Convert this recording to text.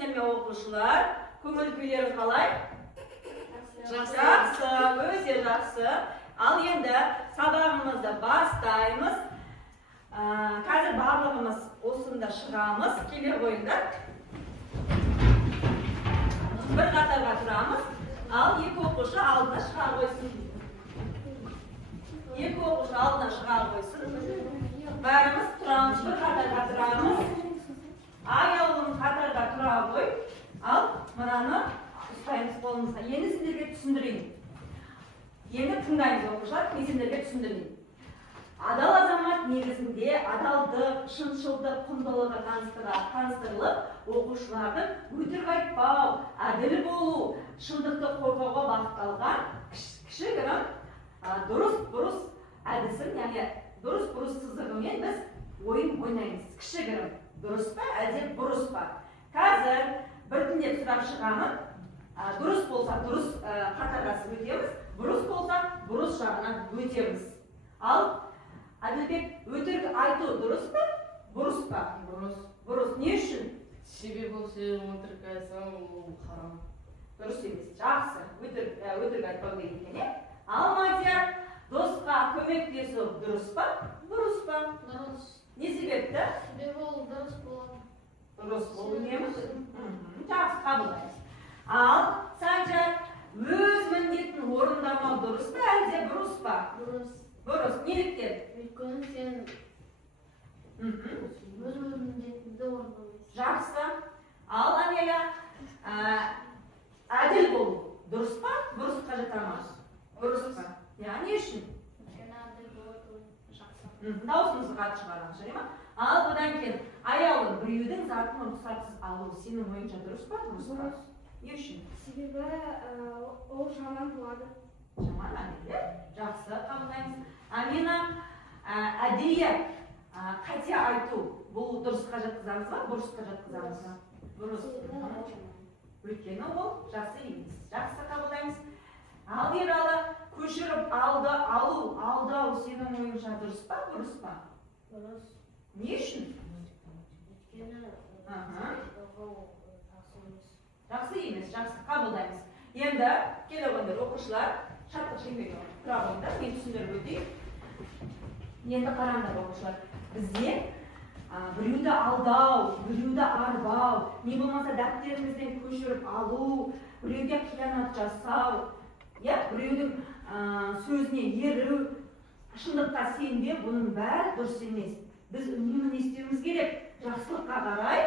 Сәлеметсіңдер ме оқушылар? Көңіл күйлерің қалай? Жақсы. Өте жақсы. Ал енді сабағымызды бастаймыз. Қазір барлығымыз осында шығамыз. Келе қойыңдар. Бір қатарға тұрамыз. Ал екі оқушы алдына шыға қойсын. Екі оқушы алдына шыға қойсын. Бәріміз тұрамыз, бір қатарға тұрамыз. Аяулым қатарға тұра қой. Ал мынаны ұстаймыз қолымызға. Енді сендерге түсіндірейін. Енді тыңдаймыз оқушылар, мен сендерге түсіндірейін. Адал азамат негізінде адалдық, шыншылдық, құндылығы таныстырылып, оқушылардың өтірік айтпау, әділ болу, шындықты қорғауға бағытталған кішігірім дұрыс әдісін, яғни дұрыс сызығымен біз ойын ойнаймыз. Кішігірім дұрыс па, әлде бұрыс па? Қазір біртіндеп сұрап шығамын. Дұрыс болса дұрыс қатарға өтеміз, бұрыс болса бұрыс жағынан өтеміз. Ал Әділбек, өтірік айту дұрыс па, бұрыс па? Бұрыс. Не үшін? Себебі сен өтірік айтсаң, ол харам. Дұрыс емес. Жақсы. Өтірік айтпау керек екен, е? Ал Мадияр, досқа көмектесу дұрыс па, бұрыс па? Дұрыс. Не себепті? Себебі ол дұрыс болады. Дұрыс болу неміз? Жақсы, қабылдаймыз. Ал Санжар, өз міндетін орындамау дұрыс па, әлде бұрыс па? Дұрыс. Бұрыс. Неліктен? Өйткені сен өз міндетіңді орындамайсың. Жақсы. Ал Амеля, әділ болу дұрыс па, бұрысқа жата ма? Бұрыс па? Не үшін? Өйткені әділ болу жақсы. Даусымызды қатты шығармыз, жарай ма? Ал бұдан кейін аяулым, біреудің затын рұқсатсыз алу сенің ойыңша дұрыс па, бұрыс па? Не үшін? Себебі ол жаман болады. Жаман, Амеля. Жақсы, қабылдаймыз. Амина, әдейі қате айту бұл дұрысқа жатқызамыз ба, бұрысқа жатқызамыз ба? Бұрыс. Өйткені ол жақсы емес. Жақсы, қабылдаймыз. Ал Ералы, көшіріп алдау сенің ойыңша дұрыс па, бұрыс па? Дұрыс. Не үшін? Өйткені Жақсы емес, жақсы, қабылдаймыз. Енді келе қойыңдар оқушылар, шаттық шеңберге тұра қойыңдар, мен түсіндіріп өтейін. Енді қараңдар оқушылар, бізде біреуді алдау, біреуді арбау, не болмаса дәптерімізден көшіріп алу, біреуге қиянат жасау, біреудің сөзіне еру, шындыққа сенбеу, бұның бәрі дұрыс емес. Біз үнемі не істеуіміз керек? Жақсылыққа қарай